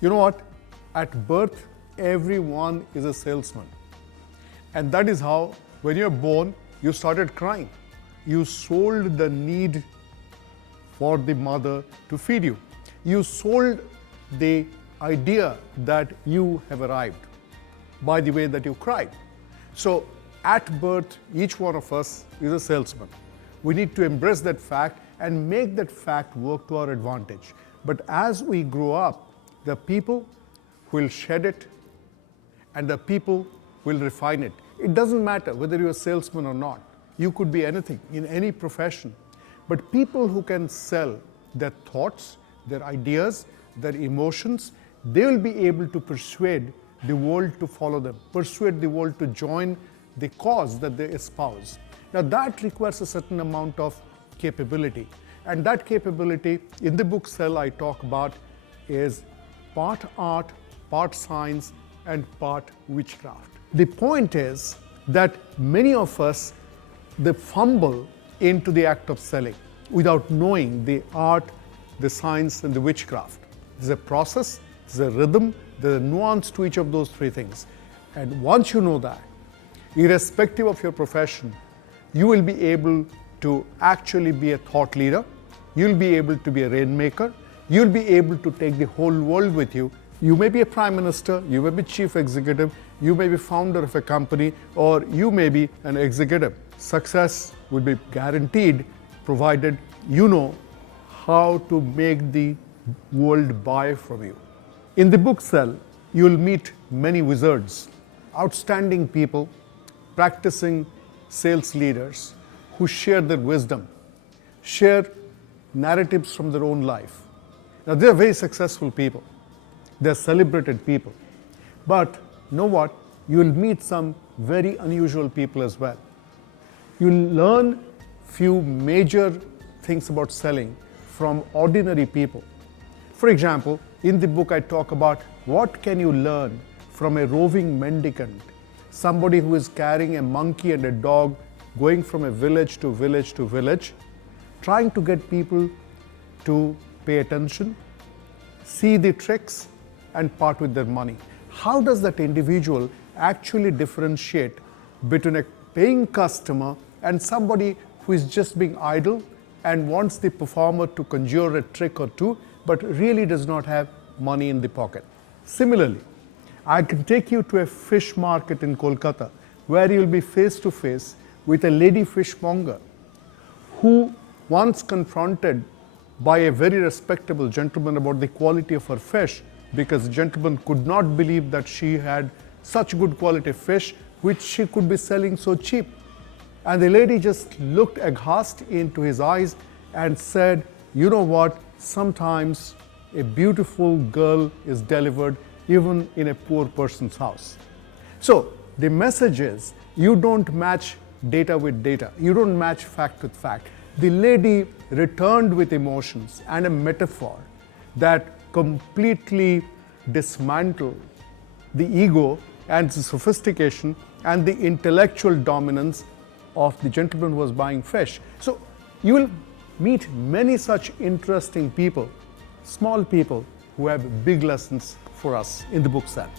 You know what? At birth, everyone is a salesman. And that is how, when you're born, you started crying. You sold the need for the mother to feed you. You sold the idea that you have arrived by the way that you cried. So at birth, each one of us is a salesman. We need to embrace that fact and make that fact work to our advantage. But as we grow up, the people will shed it and the people will refine it. It doesn't matter whether you're a salesman or not. You could be anything in any profession. But people who can sell their thoughts, their ideas, their emotions, they will be able to persuade the world to follow them, persuade the world to join the cause that they espouse. Now that requires a certain amount of capability. And that capability, in the book Sell, I talk about is part art, part science, and part witchcraft. The point is that many of us, they fumble into the act of selling without knowing the art, the science, and the witchcraft. There's a process, there's a rhythm, there's a nuance to each of those three things. And once you know that, irrespective of your profession, you will be able to actually be a thought leader, you'll be able to be a rainmaker, you'll be able to take the whole world with you. You may be a prime minister, you may be chief executive, you may be founder of a company, or you may be an executive. Success will be guaranteed provided you know how to make the world buy from you. In the book Sell, you'll meet many wizards, outstanding people, practicing sales leaders who share their wisdom, share narratives from their own life. Now, they're very successful people. They're celebrated people. But know what? You'll meet some very unusual people as well. You'll learn few major things about selling from ordinary people. For example, in the book I talk about what can you learn from a roving mendicant, somebody who is carrying a monkey and a dog, going from a village to village to village, trying to get people to pay attention, see the tricks, and part with their money. How does that individual actually differentiate between a paying customer and somebody who is just being idle and wants the performer to conjure a trick or two, but really does not have money in the pocket? Similarly, I can take you to a fish market in Kolkata where you'll be face to face with a lady fishmonger who, once confronted by a very respectable gentleman about the quality of her fish, because the gentleman could not believe that she had such good quality fish which she could be selling so cheap. And the lady just looked aghast into his eyes and said, you know what, sometimes a beautiful girl is delivered even in a poor person's house. So the message is, you don't match data with data, you don't match fact with fact. The lady returned with emotions and a metaphor that completely dismantled the ego and the sophistication and the intellectual dominance of the gentleman who was buying fish. So you will meet many such interesting people, small people, who have big lessons for us in the book Sell.